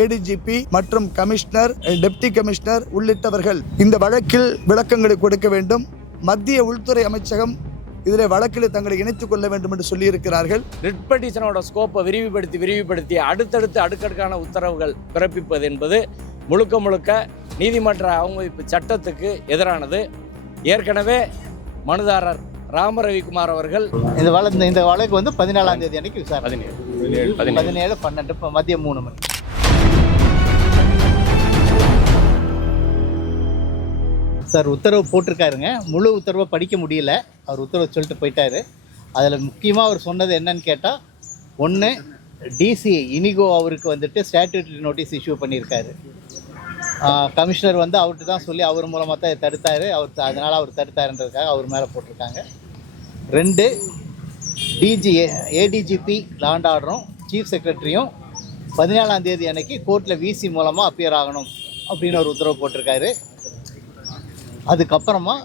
ADGP மற்றும் commissioner deputy commissioner உள்ளிட்டவர்கள் இந்த வழக்கில் விளக்கங்களை கொடுக்க வேண்டும். மத்திய உள்துறை அமைச்சகம் இதில் வழக்கில் தங்களை இணைத்துக் கொள்ள வேண்டும் என்று சொல்லியிருக்கிறார்கள். ரிட் பெட்டிஷனோட ஸ்கோப்பை விரிவுபடுத்தி விரிவுபடுத்தி அடுத்தடுத்து அடுக்கடுக்கான உத்தரவுகள் பிறப்பிப்பது என்பது முழுக்க முழுக்க நீதிமன்ற அவமதிப்பு சட்டத்துக்கு எதிரானது. ஏற்கனவே மனுதாரர் ராம ரவிக்குமார் அவர்கள் இந்த வழக்கு இந்த வழக்கு வந்து பதினாலாம் தேதி அன்னைக்கு விசாரணை. பதினேழு பதினேழு பன்னெண்டு மதியம் மூணு மணி. சார் உத்தரவு போட்டிருக்காருங்க. முழு உத்தரவை படிக்க முடியல. அவர் உத்தரவு சொல்லிட்டு போயிட்டாரு. அதில் முக்கியமாக அவர் சொன்னது என்னன்னு கேட்டால் ஒன்று டிசி இனிகோ அவருக்கு வந்துட்டு ஸ்டாட்யூட்டரி நோட்டீஸ் இஷ்யூ பண்ணியிருக்காரு. கமிஷனர் வந்து அவர்கிட்ட தான் சொல்லி அவர் மூலமாக தான் தடுத்தார். அவர் அதனால் அவர் தடுத்தாருன்றதுக்காக அவர் மேலே போட்டிருக்காங்க. ரெண்டு டிஜி ஏடிஜிபி லாண்ட் ஆர்டரும் சீஃப் செக்ரட்டரியும் பதினேழாம் தேதி அன்னைக்கு கோர்ட்டில் விசி மூலமாக அப்பியர் ஆகணும் அப்படின்னு ஒரு உத்தரவு போட்டிருக்காரு. அதுக்கப்புறமா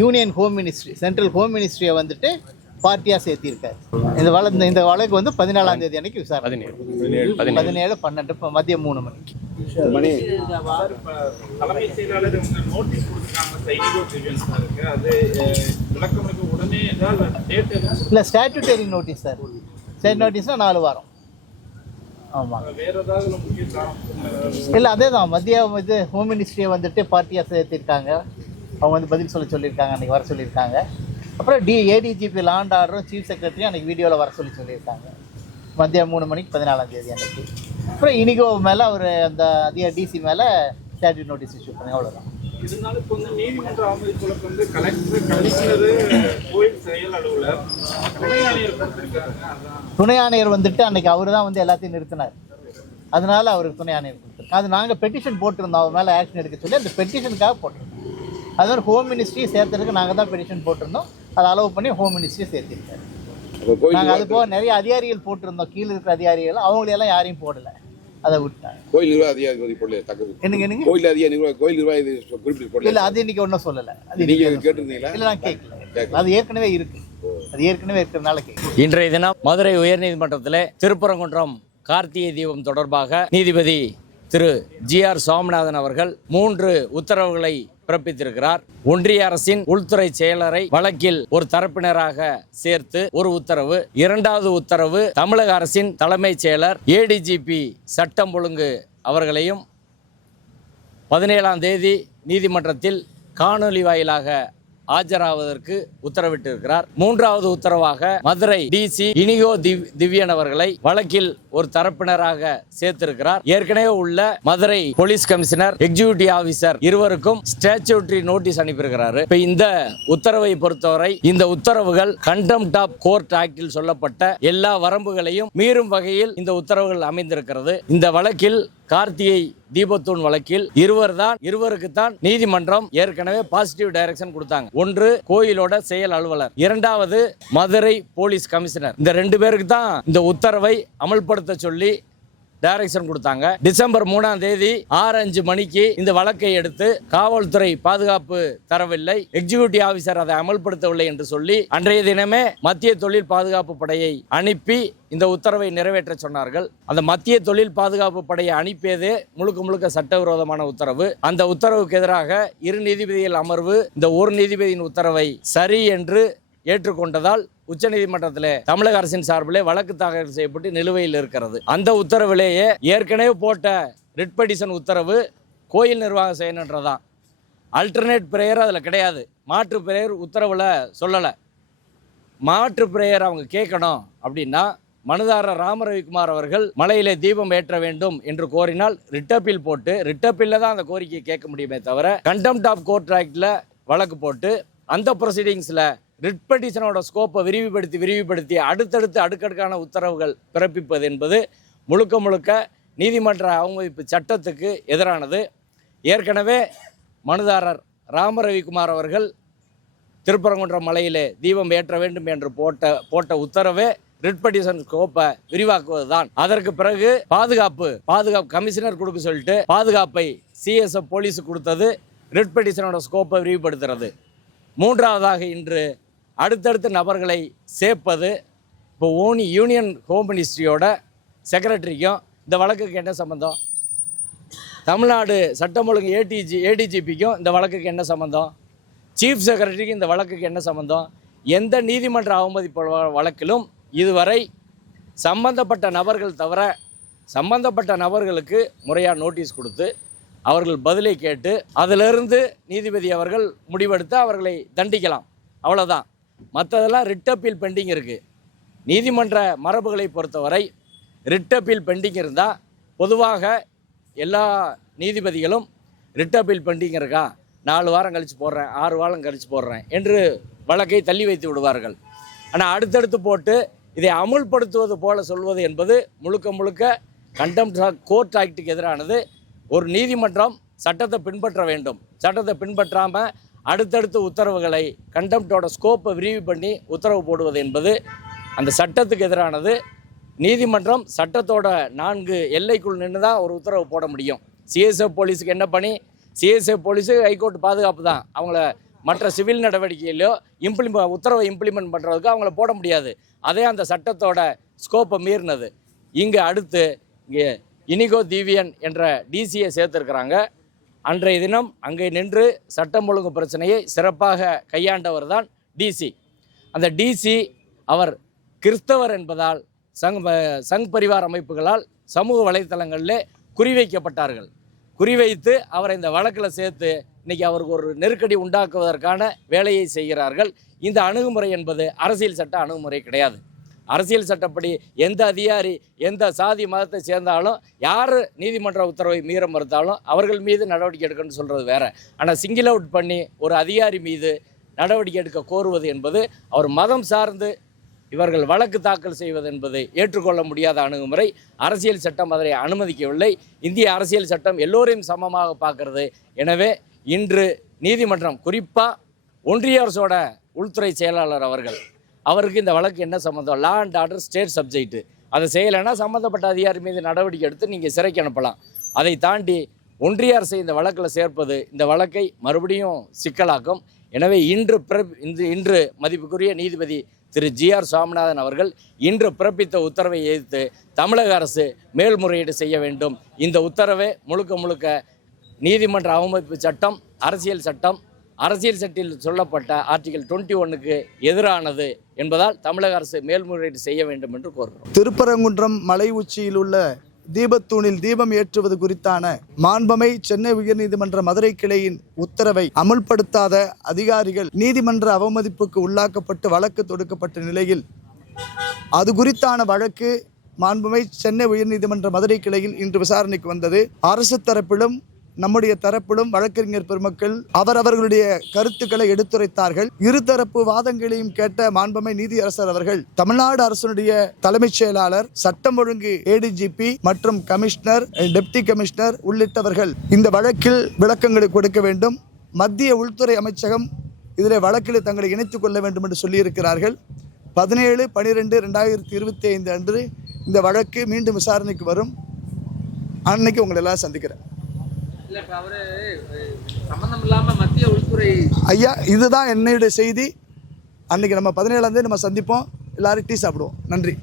union home ministry central home மினிஸ்ட்ரியை வந்துட்டு பார்ட்டியாக சேர்த்திருக்காரு. இந்த வழக்கு இந்த வழக்கு வந்து பதினேழாம் தேதி அன்னைக்கு விசாரணை. பதினேழு. பன்னெண்டு இப்போ மதியம் மூணு மணிக்கு. இல்லை ஸ்டாட்யூட்டரி நோட்டீஸ் சார் ஸ்டேட் நோட்டீஸ்னால் நாலு வாரம். ஆமாம் காரணம் இல்லை அதே தான் மத்திய இது ஹோம் மினிஸ்ட்ரியை வந்துட்டு பார்ட்டியாக சேர்த்திருக்காங்க அவங்க வந்து பதில் சொல்ல சொல்லியிருக்காங்க அன்றைக்கி வர சொல்லியிருக்காங்க. அப்புறம் டி ஏடிஜிபி லாண்ட் ஆர்டரும் சீஃப் செக்ரட்டரியும் அன்றைக்கி வீடியோவில் வர சொல்லி சொல்லியிருக்காங்க. மதியம் மூணு மணிக்கு பதினாலாம் தேதி அன்னைக்கு. அப்புறம் இனிகோ மேலே அவர் அந்த அதிக டிசி மேலே ஸ்டாட்யூட் நோட்டீஸ் இஷ்யூ பண்ணி அவ்வளோதான் இருந்தாலும் இப்போ வந்து நீதிமன்ற அவமதிப்புகளுக்கு வந்து கலெக்டர் கமிஷனர் கோயில் செயல் அலுவலர் துணை ஆணையர் கொடுத்துருக்காங்க அதான். துணை ஆணையர் வந்துட்டு அன்னைக்கு அவர் தான் வந்து எல்லாத்தையும் நிறுத்தினார். அதனால அவருக்கு துணை ஆணையர் கொடுத்துருக்கோம் அது நாங்கள் பெட்டிஷன் போட்டிருந்தோம் அவர் மேலே ஆக்ஷன் எடுக்க சொல்லி அந்த பெட்டிஷனுக்காக போட்டிருந்தோம். அது மாதிரி ஹோம் மினிஸ்ட்ரி சேர்த்ததுக்கு நாங்கள் தான் பெட்டிஷன் போட்டிருந்தோம். அதை அலோவ் பண்ணி ஹோம் மினிஸ்ட்ரி சேர்த்திருக்காரு. நாங்கள் அது போக நிறைய அதிகாரிகள் போட்டிருந்தோம். கீழே இருக்கிற அதிகாரிகள் அவங்களையெல்லாம் யாரையும் போடலை. அதை விட்டாங்க. கோயில் நிர்வாக அதிகாரி போடல தக்கது என்னங்க என்னங்க? கோயில் அதிகாரி நிர்வாக கோயில் நிர்வாகி இது குறிப்பிட்டு இல்லை போடல அது இன்னைக்கு ஒன்றும் சொல்லலை. அது நீங்க கேட்டிருந்தீங்களா. இல்லை நான் கேட்கல. அது ஏற்கனவே இருக்கு. அது ஏற்கனவே இருக்கிறதுனால கேட்கல. இன்றைய தினம் மதுரை உயர்நீதிமன்றத்திலே திருப்பரங்குன்றம் கார்த்திகை தீபம் தொடர்பாக நீதிபதி திரு ஜி ஆர் சுவாமிநாதன் அவர்கள் மூன்று உத்தரவுகளை பிறப்பித்திருக்கிறார். ஒன்றிய அரசின் உள்துறை செயலரை வழக்கில் ஒரு தரப்பினராக சேர்த்து ஒரு உத்தரவு இரண்டாவது உத்தரவு தமிழக அரசின் தலைமைச் செயலர் ஏடிஜிபி சட்டம் ஒழுங்கு அவர்களையும் பதினேழாம் தேதி நீதிமன்றத்தில் காணொலி வாயிலாக ஆஜராவதற்கு உத்தரவிட்டிருக்கிறார். மூன்றாவது உத்தரவாக மதுரை டிசி இனிகோ திவ் திவ்யன் அவர்களை வழக்கில் ஒரு தரப்பினராக சேர்த்திருக்கிறார். ஏற்கனவே உள்ள Madurai police commissioner executive officer இருவருக்கும் ஸ்டாச்சுட்டரி நோட்டீஸ் அனுப்பியிருக்கிறாரு. இப்ப இந்த உத்தரவை பொறுத்தவரை இந்த உத்தரவுகள் கண்டெம்ட் ஆஃப் கோர்ட் ஆக்டில் சொல்லப்பட்ட எல்லா வரம்புகளையும் மீறும் வகையில் இந்த உத்தரவுகள் அமைந்திருக்கிறது. இந்த வழக்கில் கார்த்தியை தீபத்தூன் வழக்கில் இருவர் தான் இருவருக்கு தான் நீதிமன்றம் ஏற்கனவே பாசிட்டிவ் டைரக்ஷன் கொடுத்தாங்க. ஒன்று கோயிலோட செயல் அலுவலர். இரண்டாவது மதுரை போலீஸ் கமிஷனர். இந்த ரெண்டு பேருக்கு தான் இந்த உத்தரவை அமல்படுத்த சொல்லி டைரக்ஷன் கொடுத்தாங்க. டிசம்பர் மூணாம் தேதி ஆறு அஞ்சு மணிக்கு இந்த வழக்கை எடுத்து காவல்துறை பாதுகாப்பு தரவில்லை. எக்ஸிக்யூட்டிவ் ஆபிசர் அதை அமல்படுத்தவில்லை என்று சொல்லி அன்றைய தினமே மத்திய தொழில் பாதுகாப்பு படையை அனுப்பி இந்த உத்தரவை நிறைவேற்ற சொன்னார்கள். அந்த மத்திய தொழில் பாதுகாப்பு படையை அனுப்பியதே முழுக்க முழுக்க சட்டவிரோதமான உத்தரவு. அந்த உத்தரவுக்கு எதிராக இரு நீதிபதிகள் அமர்வு இந்த ஒரு நீதிபதியின் உத்தரவை சரி என்று ஏற்றுக்கொண்டதால் உச்சநீதிமன்றத்தில் தமிழக அரசின் சார்பில் வழக்கு தாக்கல் செய்யப்பட்டு நிலுவையில் இருக்கிறது. அந்த உத்தரவிலேயே ஏற்கனவே போட்ட ரிட் உத்தரவு கோயில் நிர்வாகம் செய்யணுன்றதான் அல்டர்னேட் பிரேயர் அதில் கிடையாது. மாற்று பிரேயர் உத்தரவில் சொல்லலை. மாற்று பிரேயர் அவங்க கேட்கணும் அப்படின்னா மனுதாரர் ராம ரவிக்குமார் அவர்கள் மலையிலே தீபம் ஏற்ற வேண்டும் என்று கோரினால் ரிட்டப்பில் போட்டு ரிட்டப்பில் தான் அந்த கோரிக்கையை கேட்க முடியுமே தவிர கண்டெம்ட் ஆஃப் கோர்ட் ஆக்டில் வழக்கு போட்டு அந்த ப்ரொசீடிங்ஸில் ரிட் பெட்டிஷனோட ஸ்கோப்பை விரிவுபடுத்தி விரிவுபடுத்தி அடுத்தடுத்து அடுக்கடுக்கான உத்தரவுகள் பிறப்பிப்பது என்பது முழுக்க முழுக்க நீதிமன்ற அவமதிப்பு சட்டத்துக்கு எதிரானது. ஏற்கனவே மனுதாரர் ராம ரவிக்குமார் அவர்கள் திருப்பரங்குன்றம் மலையிலே தீபம் ஏற்ற வேண்டும் என்று போட்ட போட்ட உத்தரவே ரிட் பெட்டிஷன் விரிவாக்குவது தான் அதற்கு பிறகு பாதுகாப்பு பாதுகாப்பு கமிஷனர் கொடுக்க சொல்லிட்டு பாதுகாப்பை சிஎஸ்எஃப் போலீஸ் கொடுத்தது ரிட் பெட்டிஷனோட ஸ்கோப்பை விரிவுபடுத்துறது. மூன்றாவதாக இன்று அடுத்தடுத்த நபர்களை சேர்ப்பது இப்போ ஓனி யூனியன் ஹோம் மினிஸ்ட்ரியோட செக்ரட்டரிக்கும் இந்த வழக்குக்கு என்ன சம்மந்தம் தமிழ்நாடு சட்டம் ஒழுங்கு ஏடிஜி ஏடிஜிபிக்கும் இந்த வழக்குக்கு என்ன சம்மந்தம் சீஃப் செக்ரட்டரிக்கும் இந்த வழக்குக்கு என்ன சம்மந்தம் எந்த நீதிமன்ற அவமதிப்பு வழக்கிலும் இதுவரை சம்பந்தப்பட்ட நபர்கள் தவிர சம்பந்தப்பட்ட நபர்களுக்கு முறையாக நோட்டீஸ் கொடுத்து அவர்கள் பதிலை கேட்டு அதிலிருந்து நீதிபதி அவர்கள் முடிவெடுத்து அவர்களை தண்டிக்கலாம். அவ்வளோதான் மற்றதெல்லாம் ரிட் அப்பீல் பெண்டிங் இருக்குது நீதிமன்ற மரபுகளை பொறுத்தவரை ரிட் அப்பீல் பெண்டிங் இருந்தால் பொதுவாக எல்லா நீதிபதிகளும் ரிட் அப்பீல் பெண்டிங் இருக்கா? நாலு வாரம் கழித்து போடுறேன் ஆறு வாரம் கழித்து போடுறேன் என்று வழக்கை தள்ளி வைத்து விடுவார்கள். ஆனால் அடுத்தடுத்து போட்டு இதை அமுல்படுத்துவது போல சொல்வது என்பது முழுக்க முழுக்க கண்டம் கோர்ட் ஆக்டுக்கு எதிரானது. ஒரு நீதிமன்றம் சட்டத்தை பின்பற்ற வேண்டும். சட்டத்தை பின்பற்றாமல் அடுத்தடுத்து உத்தரவுகளை கண்டம்ட்டோட ஸ்கோப்பை விரிவு பண்ணி உத்தரவு போடுவது என்பது அந்த சட்டத்துக்கு எதிரானது. நீதிமன்றம் சட்டத்தோட நான்கு எல்லைக்குள் நின்று தான் ஒரு உத்தரவு போட முடியும். சிஎஸ்எஃப் போலீஸுக்கு என்ன பண்ணி சிஎஸ்எஃப் போலீஸு ஹைகோர்ட் பாதுகாப்பு தான். அவங்கள மற்ற சிவில் நடவடிக்கையிலோ இம்ப்ளிமெ உத்தரவை இம்ப்ளிமெண்ட் பண்ணுறதுக்கு அவங்கள போட முடியாது. அதே அந்த சட்டத்தோட ஸ்கோப்பை மீறினது. இங்கே அடுத்து இங்கே இனிகோ தீவியன் என்ற டிசியை சேர்த்துருக்குறாங்க. அன்றைய தினம் அங்கே நின்று சட்டம் ஒழுங்கு பிரச்சனையை சிறப்பாக கையாண்டவர் தான் டிசி அந்த டிசி அவர் கிறிஸ்தவர் என்பதால் சங் சங் பரிவார் அமைப்புகளால் சமூக வலைத்தளங்களில் குறிவைக்கப்பட்டார்கள். குறிவைத்து அவரை இந்த வழக்கில் சேர்த்து இன்னைக்கு அவருக்கு ஒரு நெருக்கடி உண்டாக்குவதற்கான வேலையை செய்கிறார்கள். இந்த அணுகுமுறை என்பது அரசியல் சட்ட அணுகுமுறை கிடையாது. அரசியல் சட்டப்படி எந்த அதிகாரி எந்த சாதி மதத்தை சேர்ந்தாலும் யார் நீதிமன்ற உத்தரவை மீற மறுத்தாலும் அவர்கள் மீது நடவடிக்கை எடுக்கணும்னு சொல்கிறது வேற. ஆனால் சிங்கிள் அவுட் பண்ணி ஒரு அதிகாரி மீது நடவடிக்கை எடுக்க கோருவது என்பது அவர் மதம் சார்ந்து இவர்கள் வழக்கு தாக்கல் செய்வது என்பது ஏற்றுக்கொள்ள முடியாத அணுகுமுறை. அரசியல் சட்டம் அதனை அனுமதிக்கவில்லை. இந்திய அரசியல் சட்டம் எல்லோரையும் சமமாக பார்க்கிறது. எனவே இன்று நீதிமன்றம் குறிப்பாக ஒன்றிய அரசோட உள்துறை செயலாளர் அவர்கள் அவருக்கு இந்த வழக்கு என்ன சம்மந்தம் law and order state subject அதை செய்யலைன்னா சம்மந்தப்பட்ட அதிகாரி மீது நடவடிக்கை எடுத்து நீங்கள் சிறைக்கு அனுப்பலாம். அதை தாண்டி ஒன்றிய அரசை இந்த வழக்கில் சேர்ப்பது இந்த வழக்கை மறுபடியும் சிக்கலாக்கும். எனவே இன்று பிறப் இன்று இன்று மதிப்புக்குரிய நீதிபதி திரு ஜிஆர் சுவாமிநாதன் அவர்கள் இன்று பிறப்பித்த உத்தரவை எதிர்த்து தமிழக அரசு மேல்முறையீடு செய்ய வேண்டும். இந்த உத்தரவை முழுக்க முழுக்க நீதிமன்ற அவமதிப்பு சட்டம் அரசியல் சட்டம் அரசியல் சட்டில் சொல்லப்பட்ட ஆர்டிகல் டுவெண்ட்டி ஒன்னுக்கு எதிரானது என்பதால் தமிழக அரசு மேல்முறையீடு செய்ய வேண்டும் என்று கோருகிறோம். திருப்பரங்குன்றம் மலை உச்சியில் உள்ள தீபத்தூணில் தீபம் ஏற்றுவது குறித்தான மாண்பமை சென்னை உயர்நீதிமன்ற மதுரை கிளையின் உத்தரவை அமுல்படுத்தாத அதிகாரிகள் நீதிமன்ற அவமதிப்புக்கு உள்ளாக்கப்பட்டு வழக்கு தொடுக்கப்பட்ட நிலையில் அது குறித்தான வழக்கு மாண்புமை சென்னை உயர்நீதிமன்ற மதுரை கிளையில் இன்று விசாரணைக்கு வந்தது. அரசு தரப்பிலும் நம்முடைய தரப்பிலும் வழக்கறிஞர் பெருமக்கள் அவரவர்களுடைய கருத்துக்களை எடுத்துரைத்தார்கள். இருதரப்பு வாதங்களையும் கேட்ட மாண்புமை நீதியரசர் அவர்கள் தமிழ்நாடு அரசனுடைய தலைமைச் செயலாளர் சட்டம் ஒழுங்கு ஏடிஜிபி மற்றும் கமிஷனர் டெப்டி கமிஷனர் உள்ளிட்டவர்கள் இந்த வழக்கில் விளக்கங்களை கொடுக்க வேண்டும். மத்திய உள்துறை அமைச்சகம் இதில் வழக்கில் தங்களை இணைத்துக் கொள்ள வேண்டும் என்று சொல்லியிருக்கிறார்கள். பதினேழு பனிரெண்டு ரெண்டாயிரத்தி இருபத்தி ஐந்து அன்று இந்த வழக்கு மீண்டும் விசாரணைக்கு வரும். அன்னைக்கு உங்களை எல்லாம் சந்திக்கிறேன். ஐயா இதுதான் என்னுடைய செய்தி. அன்னைக்கு நம்ம பதினேழாம் தேதி நம்ம சந்திப்போம். எல்லாரும் டீ சாப்பிடுவோம். நன்றி.